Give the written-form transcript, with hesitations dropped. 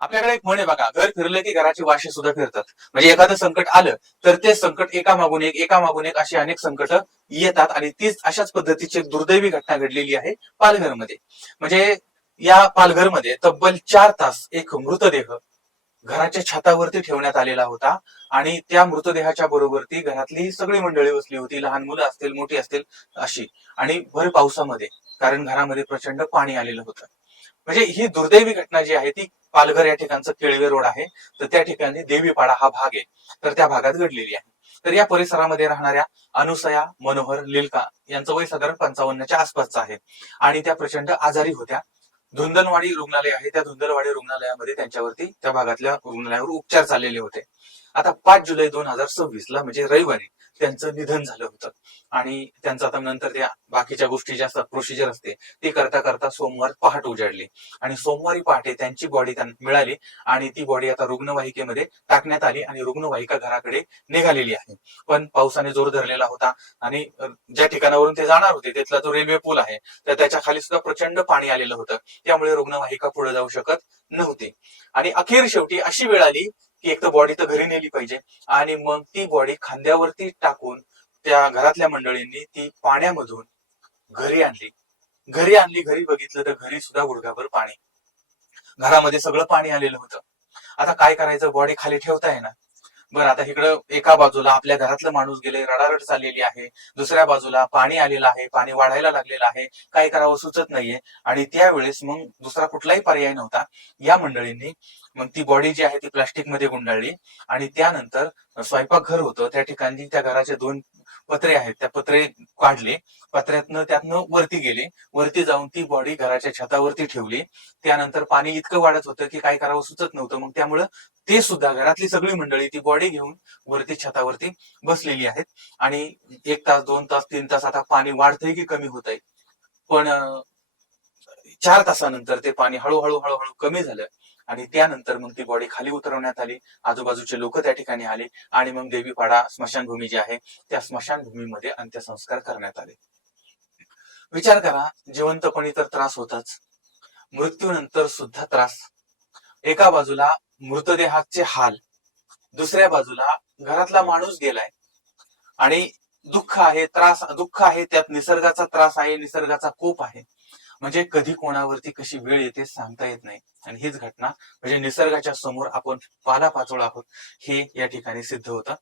आपल्याकडे एक म्हण आहे बघा, घर फिरलं की घराचे वाशे सुद्धा फिरतात. म्हणजे एखादं संकट आलं तर ते संकट एका मागून एक अशी अनेक संकट येतात आणि तीच अशाच पद्धतीची एक दुर्दैवी घटना घडलेली आहे पालघरमध्ये. म्हणजे या पालघरमध्ये तब्बल 4 तास एक मृतदेह घराच्या छतावरती ठेवण्यात आलेला होता आणि त्या मृतदेहाच्या बरोबर ती घरातली सगळी मंडळी बसली होती, लहान मुलं असतील, मोठी असतील अशी. आणि भर पावसामध्ये, कारण घरामध्ये प्रचंड पाणी आलेलं होतं. म्हणजे ही दुर्दैवी घटना जी आहे ती पालघर या ठिकाणचं केळवे रोड आहे, तर त्या ठिकाणी देवीपाडा हा भाग आहे, तर त्या भागात घडलेली आहे. तर या परिसरामध्ये राहणाऱ्या अनुसया मनोहर लिलका यांचं वय साधारण 55च्या आसपासचं आहे आणि त्या प्रचंड आजारी होत्या. धुंदलवाडी रुग्णालय आहे, त्या धुंदलवाडी रुग्णालयामध्ये त्यांच्यावरती त्या भागातल्या रुग्णालयावर उपचार चाललेले होते. आता 5 जुलै 2026 म्हणजे रविवारी त्यांचं निधन झालं होतं आणि त्यांचं आता नंतर त्या बाकीच्या गोष्टी ज्या प्रोसिजर असते ती करता करता सोमवार पहाट उजाडली आणि सोमवारी पहाटे त्यांची बॉडी त्यांना मिळाली आणि ती बॉडी आता रुग्णवाहिकेमध्ये टाकण्यात आली आणि रुग्णवाहिका घराकडे निघालेली आहे. पण पावसाने जोर धरलेला होता आणि ज्या ठिकाणावरून ते जाणार होते तिथला जो रेल्वे पूल आहे तर त्याच्या खाली सुद्धा प्रचंड पाणी आलेलं होतं, त्यामुळे रुग्णवाहिका पुढे जाऊ शकत नव्हती. आणि अखेर शेवटी अशी वेळ आली की एक तर बॉडी तर घरी नेली पाहिजे आणि मग ती बॉडी खांद्यावरती टाकून त्या घरातल्या मंडळींनी ती पाण्यामधून घरी आणली. घरी बघितलं तर घरी सुद्धा गुडघाभर पाणी, घरामध्ये सगळं पाणी आलेलं होतं. आता काय करायचं, बॉडी खाली ठेवता येणार. बरं, आता इकडं एका बाजूला आपल्या घरातलं माणूस गेले, रडारड चाललेली आहे, दुसऱ्या बाजूला पाणी आलेलं आहे, पाणी वाढायला लागलेलं आहे, काय करावं सुचत नाहीये. आणि त्यावेळेस मग दुसरा कुठलाही पर्याय नव्हता. या मंडळींनी मग ती बॉडी जी आहे ती प्लास्टिक मध्ये गुंडाळली आणि त्यानंतर स्वयंपाकघर होतं त्या ठिकाणी त्या घराचे 2 पत्रे आहेत, त्या पत्रे काढले, त्यातनं वरती गेले, वरती जाऊन ती बॉडी घराच्या छतावरती ठेवली. त्यानंतर पाणी इतकं वाढत होतं की काय करावं सुचत नव्हतं. मग त्यामुळं ते सुद्धा घरातली सगळी मंडळी ती बॉडी घेऊन वरती छतावरती बसलेली आहेत आणि 1 तास, 2 तास, 3 तास आता पाणी वाढतंय की कमी होत आहे. पण 4 तासानंतर ते पाणी हळूहळू हळूहळू कमी झालं आणि त्यानंतर मग ती बॉडी खाली उतरवण्यात आली. आजूबाजूचे लोक त्या ठिकाणी आले आणि मग देवीपाडा स्मशानभूमी जी आहे त्या स्मशानभूमीमध्ये अंत्यसंस्कार करण्यात आले. विचार करा, जिवंतपणी तर त्रास होताच, मृत्यूनंतर सुद्धा त्रास. एका बाजूला मृतदेहाचे हाल, दुसऱ्या बाजूला घरातला माणूस गेलाय आणि दुःख आहे, त्यात निसर्गाचा त्रास आहे, निसर्गाचा कोप आहे. म्हणजे कधी कोणावरती कशी वेळ येते सांगता येत नाही. आणि हीच घटना म्हणजे निसर्गाच्या समोर आपण पालापाचोळा आहोत हे या ठिकाणी सिद्ध होतं.